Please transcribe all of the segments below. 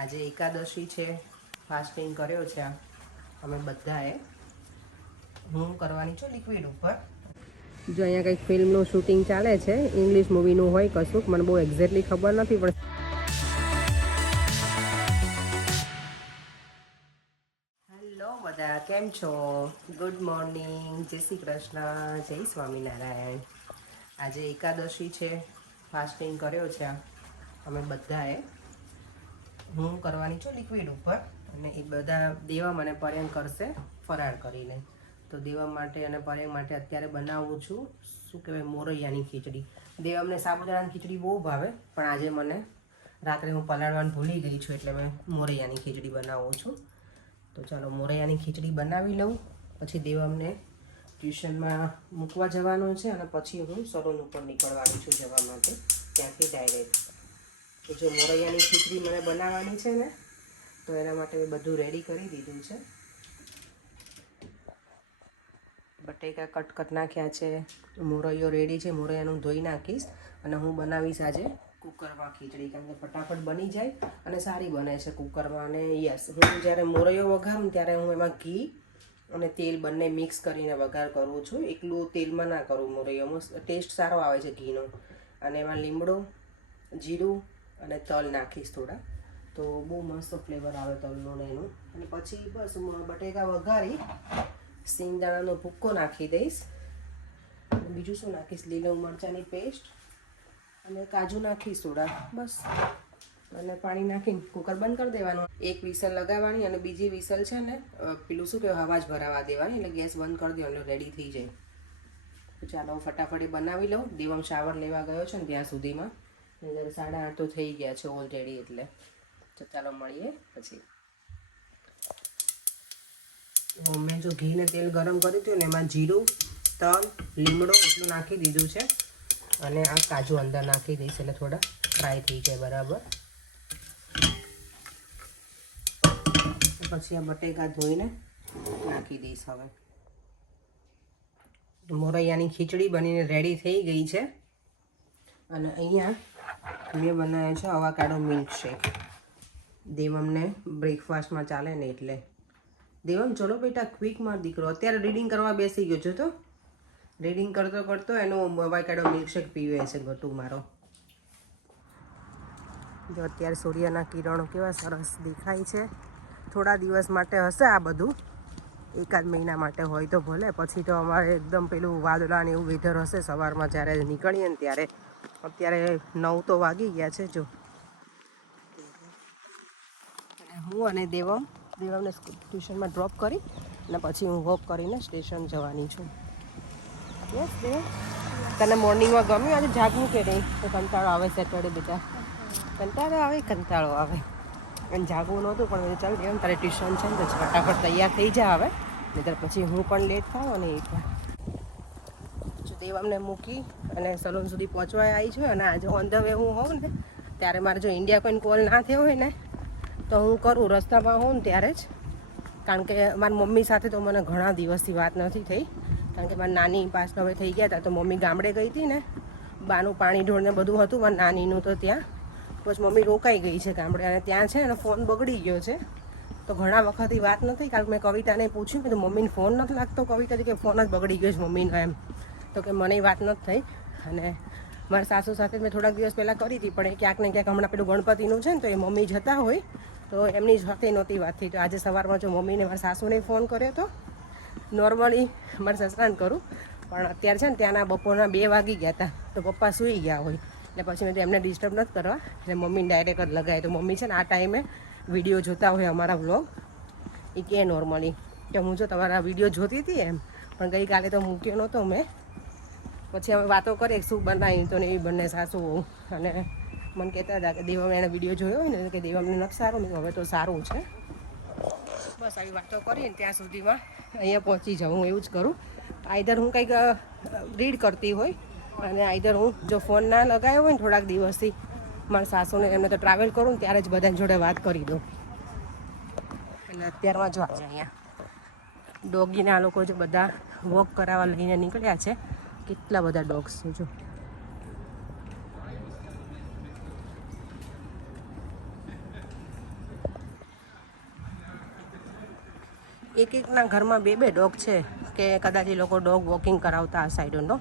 આજે એકાદશી છે, ફાસ્ટિંગ કર્યો છે અમે બધાએ. હું કરવાની છું લિક્વિડ ઉપર. જો અહીંયા કંઈક ફિલ્મનું શૂટિંગ ચાલે છે, ઇંગ્લિશ મૂવીનું હોય કશુંક, મને બહુ એક્ઝેક્ટલી ખબર નથી પણ હેલો બધા, કેમ છો? ગુડ મોર્નિંગ, જય શ્રી કૃષ્ણ, જય સ્વામિનારાયણ. આજે એકાદશી છે, ફાસ્ટિંગ કર્યો છે અમે બધાએ. હું કરવાની છું લિક્વિડ ઉપર અને એ બધા દેવા મને પર્યંગ કરશે ફરાળ કરીને. તો દેવા માટે અને પર્યંગ માટે અત્યારે બનાવું છું શું કહેવાય, મોરૈયાની ખીચડી. દેવમને સાબુદાણાની ખીચડી બહુ ભાવે, પણ આજે મને રાત્રે હું પલાળવાનું ભૂલી ગઈ છું એટલે મેં મોરૈયાની ખીચડી બનાવું છું. તો ચાલો મોરૈયાની ખીચડી બનાવી લઉં, પછી દેવમને ટ્યુશનમાં મૂકવા જવાનું છે અને પછી હું સલૂન ઉપર નીકળવાની છું જવા માટે ત્યાંથી ડાયરેક્ટ. તો જો મોરૈયાની ખીચડી મને બનાવવાની છે ને, તો એના માટે મેં બધું રેડી કરી દીધું છે. બટેકા કટ નાખ્યા છે, મોરૈયો રેડી છે, મોરૈયાનું ધોઈ નાખીશ અને હું બનાવીશ આજે કુકરમાં ખીચડી, કારણ કે ફટાફટ બની જાય અને સારી બને છે કુકરમાં. અને યસ, હું જ્યારે મોરૈયો વઘારું ત્યારે હું એમાં ઘી અને તેલ બંને મિક્સ કરીને વઘાર કરું છું. એકલું તેલમાં ના કરું મોરૈયામાં, ટેસ્ટ સારો આવે છે ઘીનો. અને એમાં લીમડો, જીરું અને તલ નાખીશ થોડા, તો બહુ મસ્ત ફ્લેવર આવે તલનું ને એનું. અને પછી બસ બટેકા વઘારી સિંગદાણાનો ભૂક્કો નાખી દઈશ. બીજું શું નાખીશ, લીલું મરચાંની પેસ્ટ અને કાજુ નાખીશ થોડા, બસ. અને પાણી નાખીને કુકર બંધ કરી દેવાનું. એક વિસલ લગાવવાની અને બીજી વિસલ છે ને પેલું શું કહેવાય, હવા જ ભરાવા દેવાની, એટલે ગેસ બંધ કરી દેવાનો, રેડી થઈ જાય. તો ચાલો ફટાફટ બનાવી લઉં. દેવમ શાવર લેવા ગયો છે ને ત્યાં સુધીમાં 8:30 તો થઈ ગયા છે ઓલરેડી, એટલે તો ચાલો મળીએ પછી. મેં જો ઘી ને તેલ ગરમ કર્યું હતું ને એમાં જીરું, તલ, લીમડો એટલું નાખી દીધું છે અને આ કાજુ અંદર નાખી દઈશ એટલે થોડા ફ્રાય થઈ જાય બરાબર. પછી આ બટેકા ધોઈને નાખી દઈશ. હવે મોરૈયાની ખીચડી બનીને રેડી થઈ ગઈ છે. અને અહીંયા મેં બનાવ્યો છે અવાકાડો મિલ્કશેક. દેવમને બ્રેકફાસ્ટમાં ચાલે ને એટલે. દેવમ ચલો બેટા, ક્વિકમાં દીકરો અત્યારે રીડિંગ કરવા બેસી ગયો છે. તો રીડિંગ કરતો કરતો એનો અવાકાડો મિલ્કશેક પીવે છે ગટુ મારો. જો અત્યારે સૂર્યના કિરણો કેવા સરસ દેખાય છે. થોડા દિવસ માટે હશે આ બધું, એકાદ મહિના માટે હોય તો ભલે, પછી તો અમારે એકદમ પેલું વાદળા ને એવું વેધર હશે સવારમાં જ્યારે નીકળીએ ને ત્યારે. અત્યારે 9 તો વાગી ગયા છે જો. અને હું અને દેવમને ટ્યુશનમાં ડ્રોપ કરી અને પછી હું વોક કરીને સ્ટેશન જવાની છું. યસ દેવ, તને મોર્નિંગમાં ગમ્યું આજે જાગવું કે નહીં? તો કંટાળો આવે સેટરડે બેટા, કંટાળો આવે અને જાગવું નહોતું, પણ ચાલ દેવ તારે ટ્યુશન છે ને તો ફટાફટ તૈયાર થઈ જા હવે, નહીંતર પછી હું પણ લેટ થાઉં અને એ પણ. દેવમને મૂકી અને સલૂન સુધી પહોંચવા આવી છું. અને આજે ઓન ધ વે હું હોઉં ને ત્યારે મારે જો ઇન્ડિયા કોઈને કોલ ના થયો હોય ને તો હું કરું રસ્તામાં હોઉં ને ત્યારે જ. કારણ કે મારી મમ્મી સાથે તો મને ઘણા દિવસથી વાત નથી થઈ, કારણ કે મારી નાની પાસ હવે થઈ ગયા હતા. તો મમ્મી ગામડે ગઈ હતી ને, બાનું પાણી ઢોળને બધું હતું મારી નાનીનું, તો ત્યાં પછી મમ્મી રોકાઈ ગઈ છે ગામડે. અને ત્યાં છે એનો ફોન બગડી ગયો છે, તો ઘણા વખતથી વાત નથી. કારણ કે મેં કવિતાને પૂછ્યું કે મમ્મીને ફોન નથી લાગતો. કવિતા કે ફોન જ બગડી ગયો છે મમ્મીનો એમ. તો કે મને વાત નથી થઈ. અને મારા સાસુ સાથે મેં થોડાક દિવસ પહેલાં કરી હતી, પણ એ ક્યાંક ને ક્યાંક હમણાં પેલું ગણપતિનું છે ને, તો એ મમ્મી જતા હોય તો એમની સાથે નહોતી વાત થઈ. તો આજે સવારમાં જો મમ્મીને મારા સાસુને ફોન કર્યો હતો. નોર્મલી મારા સસરાને કરું, પણ અત્યારે છે ને ત્યાંના બપોરના 2 વાગી ગયા હતા, તો પપ્પા સૂઈ ગયા હોય એટલે પછી મેં તો એમને ડિસ્ટર્બ નથી કરવા એટલે મમ્મીને ડાયરેક્ટ જ લગાવી. તો મમ્મી છે ને આ ટાઈમે વિડીયો જોતા હોય અમારા વ્લોગ. એ કહે નોર્મલી કે હું જો તમારા વિડીયો જોતી હતી એમ, પણ ગઈકાલે તો મૂક્યો નહોતો મેં. પછી અમે વાતો કરીએ શું બનાવ્યું તો ને એવી બંને સાસુ. અને મને કહેતા હતા કે દેવમ એણે વિડીયો જોયો હોય ને કે દેવમને નથી સારું, ને હવે તો સારું છે. બસ આવી વાતો કરીએ ને ત્યાં સુધીમાં અહીંયા પહોંચી જાઉં. હું એવું જ કરું, આઈધર હું કંઈક રીડ કરતી હોય અને આઈધર હું જો ફોન ના લગાવ્યો હોય ને થોડાક દિવસથી મારા સાસુને, એમને તો ટ્રાવેલ કરું ને ત્યારે જ બધાની જોડે વાત કરી દઉં. એટલે અત્યારમાં જો આજે અહીંયા ડોગીને આ લોકો જો બધા વોક કરાવવા લઈને નીકળ્યા છે. કેટલા બધા ડોગ્સ છે જો. એક એકના ઘરમાં બે બે ડોગ છે કે કદાચ એ લોકો ડોગ વોકિંગ કરાવતા આ સાઈડ.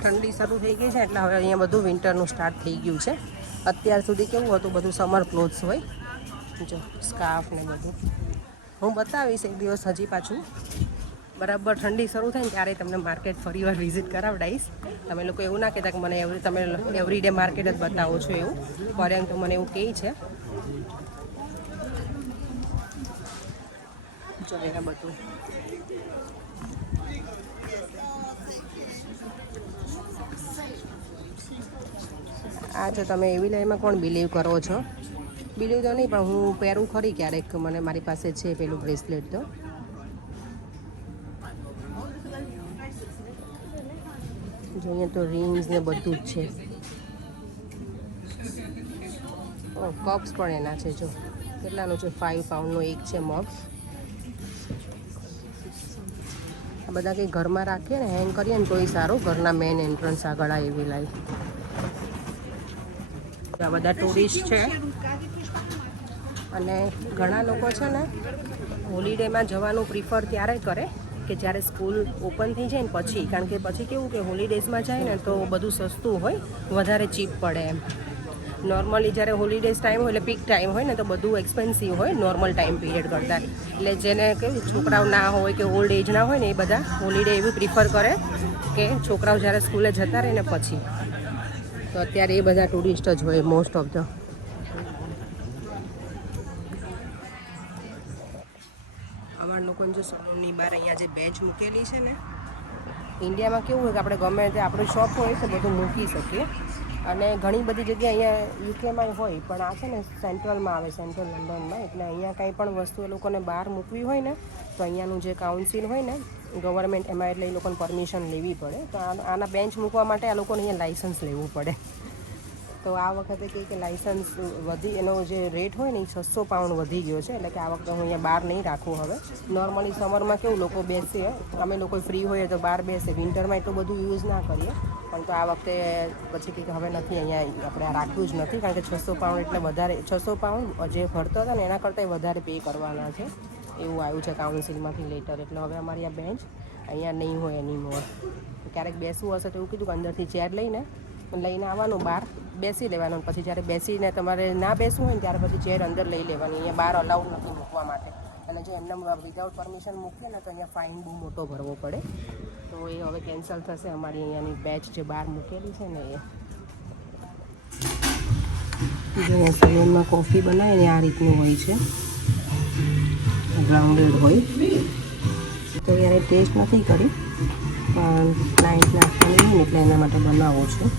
ઠંડી શરૂ થઈ ગઈ છે એટલે હવે અહીંયા બધું વિન્ટરનું સ્ટાર્ટ થઈ ગયું છે. અત્યાર સુધી કેવું હતું, બધું સમર ક્લોથ્સ હોય, જો સ્કાર્ફ ને બધું. હું બતાવીશ એક દિવસ હજી પાછું, બરાબર ઠંડી શરૂ થાય ને ત્યારે તમને માર્કેટ ફરીવાર વિઝિટ કરાવડાવીશ. તમે લોકો એવું ના કહેતા કે મને તમે એવરીડે માર્કેટ જ બતાવો છો એવું, પરંતુ મને એવું કહે છે. જો એને બધું આ જો તમે એવી લાઈનમાં કોણ બિલીવ કરો છો? બિલીવ તો નહીં, પણ હું પહેરું ખરી ક્યારેક, મને મારી પાસે છે પેલું બ્રેસલેટ. તો જો અહીંયા તો રિંગ્સ ને બધું જ છે. કપ્સ પણ એના છે. જો કેટલાનું છે, 5 પાઉન્ડનો એક છે મગ. આ બધા કંઈ ઘરમાં રાખીએ ને, હેંગ કરીએ ને તોય સારું. ઘરના મેઇન એન્ટ્રન્સ આગળ એવી લાઈન. આ બધા ટુરિસ્ટ છે અને ઘણા લોકો છે ને હોલિડેમાં જવાનું પ્રિફર ત્યારે કરે કે જ્યારે સ્કૂલ ઓપન થઈ જાય ને પછી. કારણ કે પછી કેવું કે હોલિડેઝમાં જાય ને તો બધું સસ્તું હોય, વધારે ચીપ પડે એમ. નોર્મલી જ્યારે હોલિડેઝ ટાઈમ હોય એટલે પીક ટાઈમ હોય ને તો બધું એક્સપેન્સિવ હોય નોર્મલ ટાઈમ પીરિયડ કરતાં. એટલે જેને કેવું છોકરાઓ ના હોય કે ઓલ્ડ એજના હોય ને એ બધા હોલિડે એવું પ્રિફર કરે કે છોકરાઓ જ્યારે સ્કૂલે જતા રહે ને પછી. તો અત્યારે એ બધા ટુરિસ્ટ જ હોય મોસ્ટ ઓફ ધ. અમારા લોકોને જો સલૂનની બહાર અહીંયા જે બેન્ચ મૂકેલી છે ને, ઇન્ડિયામાં કેવું હોય કે આપણે ગમે તે આપણું શોપ હોય તો બધું મૂકી શકીએ, અને ઘણી બધી જગ્યાએ અહીંયા યુકેમાં હોય, પણ આ છે ને સેન્ટ્રલમાં આવે, સેન્ટ્રલ લંડનમાં. એટલે અહીંયા કંઈ પણ વસ્તુ એ લોકોને બહાર મૂકવી હોય ને તો અહીંયાનું જે કાઉન્સિલ હોય ને ગવર્મેન્ટ, એમાં એટલે એ લોકોને પરમિશન લેવી પડે. તો આના બેન્ચ મૂકવા માટે આ લોકોને અહીંયા લાઇસન્સ લેવું પડે. તો આ વખતે કહે કે લાઇસન્સ વધી, એનો જે રેટ હોય ને એ 600 પાઉન્ડ વધી ગયો છે. એટલે કે આ વખતે હું અહીંયા બહાર નહીં રાખું હવે. નોર્મલી સમરમાં કેવું લોકો બેસીએ, અમે લોકો ફ્રી હોઈએ તો બહાર બેસે, વિન્ટરમાં એટલું બધું યુઝ ના કરીએ. પણ તો આ વખતે પછી કંઈક હવે નથી, અહીંયા આપણે આ રાખ્યું જ નથી. કારણ કે 600 પાઉન્ડ એટલે વધારે, 600 પાઉન્ડ જે ભરતો હતા ને એના કરતાં વધારે પે કરવાના છે એવું આવ્યું છે કાઉન્સિલમાંથી લેટર. એટલે હવે અમારી આ બેન્ચ અહીંયા નહીં હોય એની મોર. ક્યારેક બેસવું હશે તો એવું કીધું કે અંદરથી ચેર લઈને આવવાનું, બહાર બેસી લેવાનું. પછી જ્યારે બેસીને તમારે ના બેસવું હોય ને ત્યારે પછી ચેર અંદર લઈ લેવાની. અહીંયા બહાર અલાઉડ નથી મૂકવા માટે. અને જો એમને વિધાઉટ પરમિશન મૂકીએ ને તો અહીંયા ફાઇન બહુ મોટો ભરવો પડે. તો એ હવે કેન્સલ થશે. અમારી અહીંયાની બેચ જે બહાર મૂકેલી છે ને એ સલૂનમાં કોફી બનાવે ને આ રીતનું હોય છે, ગ્રાઉન્ડેડ હોય. તો યારે ટેસ્ટ નથી કરી, પણ ક્લાયન્ટને આપવાની નહીં એટલે એના માટે બનાવું છું.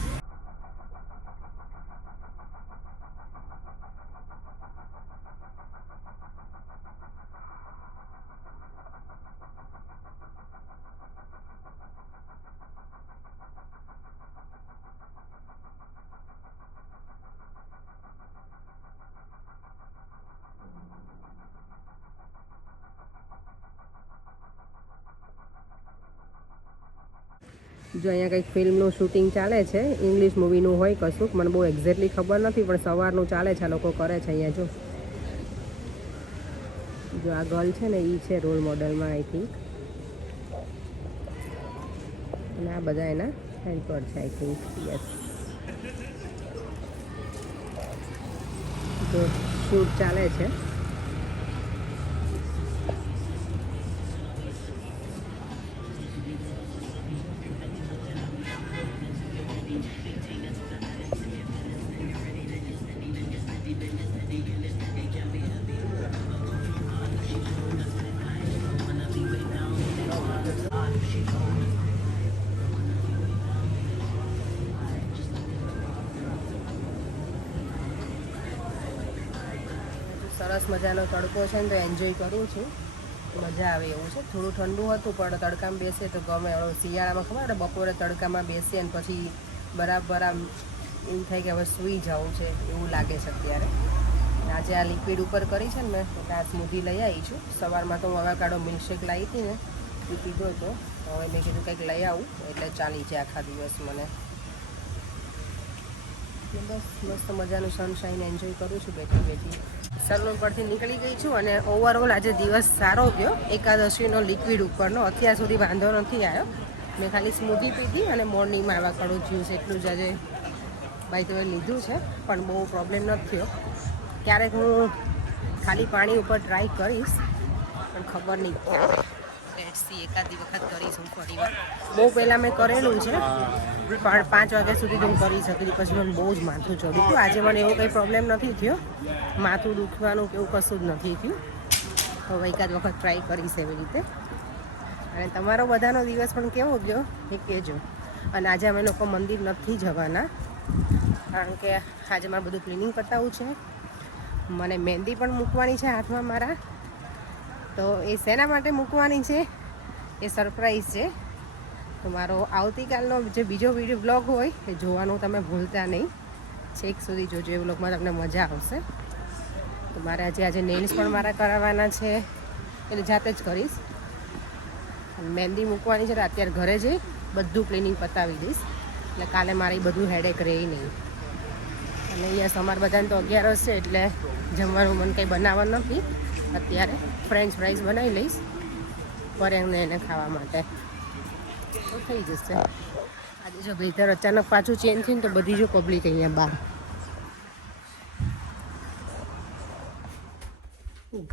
જો અહીંયા કંઈક ફિલ્મનું શૂટિંગ ચાલે છે, ઇંગ્લિશ મૂવીનું હોય કશુંક, મને બહુ એક્ઝેક્ટલી ખબર નથી, પણ સવારનું ચાલે છે. આ લોકો કરે છે અહીંયા. જો આ ગર્લ છે ને એ છે રોલ મોડલમાં આઈ થિંક, અને આ બધા એના હેલ્પર છે આઈ થિંક. યસ, જો શૂટ ચાલે છે. સરસ મજાનો તડકો છે ને તો એન્જોય કરું છું, મજા આવે એવું છે. થોડું ઠંડુ હતું પણ તડકામાં બેસીએ તો ગમે. શિયાળામાં ખબર બપોરે તડકામાં બેસીએ અને પછી બરાબર આમ એવું થાય કે હવે સૂઈ જવું છે એવું લાગે છે અત્યારે. આજે આ લિક્વિડ ઉપર કરી છે ને મેં, એટલે આ સ્મૂધી લઈ આવી છું. સવારમાં તો હું અવાકાડો મિલ્કશેક લાવી હતી ને એ પીધો હતો. હવે મેં કીધું કંઈક લઈ આવું એટલે ચાલી જાય આખા દિવસ મને. બસ મસ્ત મજાનું સનશાઇન એન્જોય કરું છું બેઠી બેઠી. સલૂન પરથી નીકળી ગઈ છું અને ઓવરઓલ આજે દિવસ સારો ગયો. એકાદશીનો લિક્વિડ ઉપરનો અત્યાર સુધી વાંધો નથી આવ્યો. મેં ખાલી સ્મૂધી પીધી અને મોર્નિંગમાં આવાકાડો જ્યુસ એટલું જ આજે બાય તો લીધું છે, પણ બહુ પ્રોબ્લેમ નથી થયો. ક્યારેક હું ખાલી પાણી ઉપર ટ્રાય કરીશ, પણ ખબર નહીં ક્યારે. લેટ્સ સી, એકાદી વખત કરીશ હું ફરી વાર. બહુ પહેલાં મેં કરેલું છે, પણ 5 વાગ્યા સુધી હું કરી શકી. પછી મને બહુ જ માથું ચડ્યું હતું. આજે મને એવો કંઈ પ્રોબ્લેમ નથી થયો, માથું દુખવાનું કે એવું કશું જ નથી થયું. હવે એકાદ વખત ટ્રાય કરીશ એવી રીતે. અને તમારો બધાનો દિવસ પણ કેવો ગયો એ કહેજો. અને આજે અમે લોકો મંદિર નથી જવાના, કારણ કે આજે મારે બધું ક્લિનિંગ પતાવવું છે. મને મહેંદી પણ મૂકવાની છે હાથમાં મારા. તો એ શેના માટે મૂકવાની છે એ સરપ્રાઈઝ છે. તો મારો આવતીકાલનો જે બીજો વિડીયો બ્લોગ હોય એ જોવાનું તમે ભૂલતા નહીં. છેક સુધી જોજો, એ બ્લોગમાં તમને મજા આવશે. તો મારે આજે નેલ્સ પણ મારા કરાવવાના છે, એટલે જાતે જ કરીશ. મહેંદી મૂકવાની છે તો અત્યારે ઘરે જઈ બધું ક્લિનિંગ પતાવી દઈશ, એટલે કાલે મારે બધું હેડેક રહે નહીં. અને અહીંયા અમારે બધાને તો 11 છે, એટલે જમવાનું મને કંઈ બનાવવાનું નથી અત્યારે. ફ્રેન્ચ ફ્રાઈઝ બનાવી લઈશ પરેંગને એને ખાવા માટે, તો થઈ જશે. આજે જો વેધર અચાનક પાછું ચેન્જ થયું ને તો બધી જો પબ્લિક અહીંયા બહાર.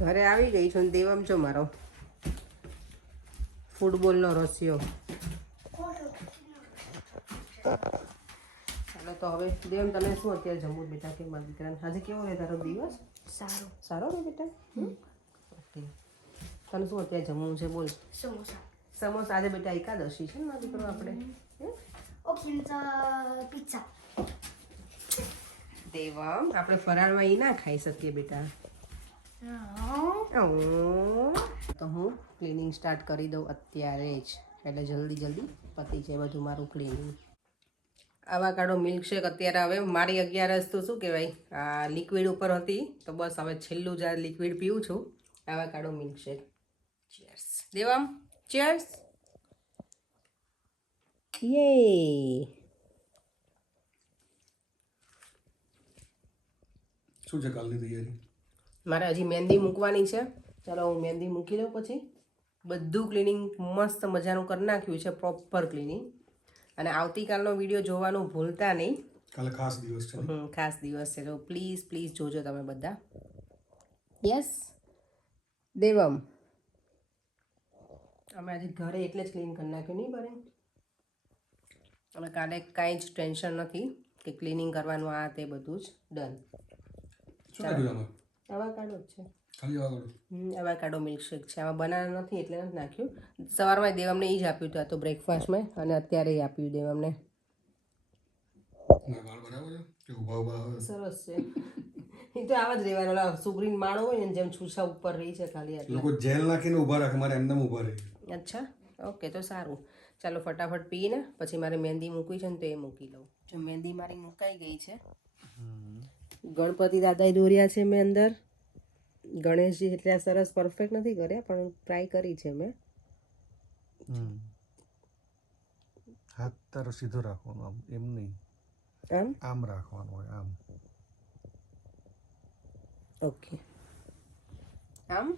ઘરે આવી ગઈ છું. દેવમ છો મારો ફૂટબોલનો રસિયો. ચાલો તો હવે દેવમ તને શું અત્યારે જમવું બેટા? કે મારા દીકરાને આજે કેવો રહે તારો દિવસ? સારો રહે બેટા. ઓકે, તને શું અત્યારે જમવું છે બોલ? સમોસા. આજે બેટા એકાદશી છે ને મારા દીકરો આપણે. દેવમ આપણે ફરાળમાં ઈ ના ખાઈ શકીએ બેટા. તો હું ક્લિનિંગ સ્ટાર્ટ કરી દઉં અત્યારે જ, એટલે જલ્દી પતી જાય બધું મારું ક્લિનિંગ. આવાકાડો મિલ્કશેક અત્યારે હવે મારી 11 તો શું કહેવાય આ લિક્વિડ ઉપર હતી, તો બસ હવે છેલ્લું જ આ લિક્વિડ પીવું છું. Avocado milkshake. Cheers Devam, cheers. યે. શું છે કાલની તૈયારી? મારે હજી મહેંદી મૂકવાની છે. ચાલો હું મહેંદી મૂકી લઉં, પછી બધું ક્લિનિંગ મસ્ત મજાનું કરી નાખ્યું છે, પ્રોપર ક્લિનિંગ. અને આવતીકાલનો વિડીયો જોવાનું ભૂલતા નહીં. કાલે ખાસ દિવસ છે. ખાસ દિવસ છે, તો પ્લીઝ જોજો તમે બધા. યસ દેવમ, અમે આજે ઘરે એટલે જ ક્લીન કરી નાખ્યું નહીં બરે. અને કાલે કાંઈ જ ટેન્શન નથી કે ક્લિનિંગ કરવાનું, આ તે બધું જ ડન. આવાકાડો જ છે, આવાકાડો મિલ્કશેક છે. આમાં બનાના નથી એટલે નથી નાખ્યું. સવારમાં દેવમને એ જ આપ્યું હતું, આ તો બ્રેકફાસ્ટમાં, અને અત્યારે એ આપ્યું દેવમને. સરસ છે. એ તો આવા જ રહેવાનું, ઓલા સુગ્રીન માળો હોય ને જેમ છૂછા ઉપર રહી છે ખાલી. લોકો જેલ નાખીને ઊભા રાખે, મારે એમને ઊભા રહે. અચ્છા, ઓકે, તો સારું. ચાલો ફટાફટ પીને પછી મારે મહેંદી મૂકવી છે ને તો એ મૂકી લઉં. જો મહેંદી મારી મુકાઈ ગઈ છે. ગણપતિ દાદાએ દોર્યા છે મેં અંદર. ગણેશજી એટલે આ સરસ પરફેક્ટ નથી કર્યા, પણ ટ્રાય કરી છે મેં. હાથ તારો સીધો રાખવાનો, આમ એમ નહીં, આમ રાખવાનો હોય, આમ. ઓકે, આમ.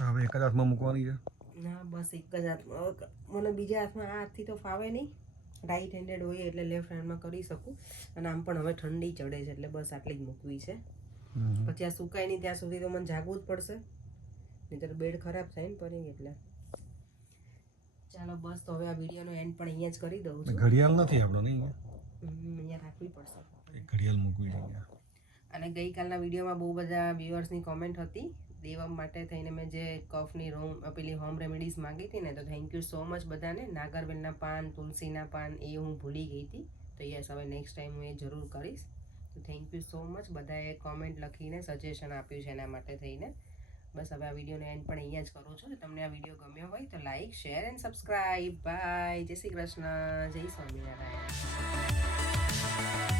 હવે એક જ હાથમાં મૂકવાની છે? ના, બસ એક જ હાથમાં. મને બીજા હાથમાં આ હાથથી તો ફાવે નહીં. રાઈટ હેન્ડેડ હોય એટલે લેફ્ટ હેન્ડમાં કરી શકું. અને આમ પણ હવે ઠંડી ચડે છે, એટલે બસ આટલી જ મૂકવી છે. પછી આ સુકાય નહીં ત્યાં સુધી તો મને જાગવું જ પડશે, નહીં તો બેડ ખરાબ થાય ને પરી. એટલે ચાલો બસ, તો હવે આ વિડીયોનો એન્ડ પણ અહીંયા જ કરી દઉં છું. ઘડિયાળ નથી આપણો નહીં, અહીંયા રાખવી પડશે. ઘડિયાળ મૂકવી છે. અને ગઈકાલના વિડીયોમાં બહુ બધા વ્યુઅર્સની કોમેન્ટ હતી દેવમ માટે થઈને. મેં જે કફની પેલી હોમ રેમેડીઝ માંગી હતી ને, તો થેન્ક યુ સો મચ બધાને. નાગરવેલના પાન, તુલસીના પાન એ હું ભૂલી ગઈ હતી, તો યસ હવે નેક્સ્ટ ટાઈમ હું એ જરૂર કરીશ. તો થેન્ક યુ સો મચ બધાએ કોમેન્ટ લખીને સજેશન આપ્યું છે એના માટે થઈને. બસ હવે આ વિડીયોનો એન્ડ પણ અહીંયા જ કરું છું. તમને આ વિડીયો ગમ્યો હોય તો like, share and subscribe. Bye. જય શ્રી કૃષ્ણ, જય સ્વામિનારાયણ.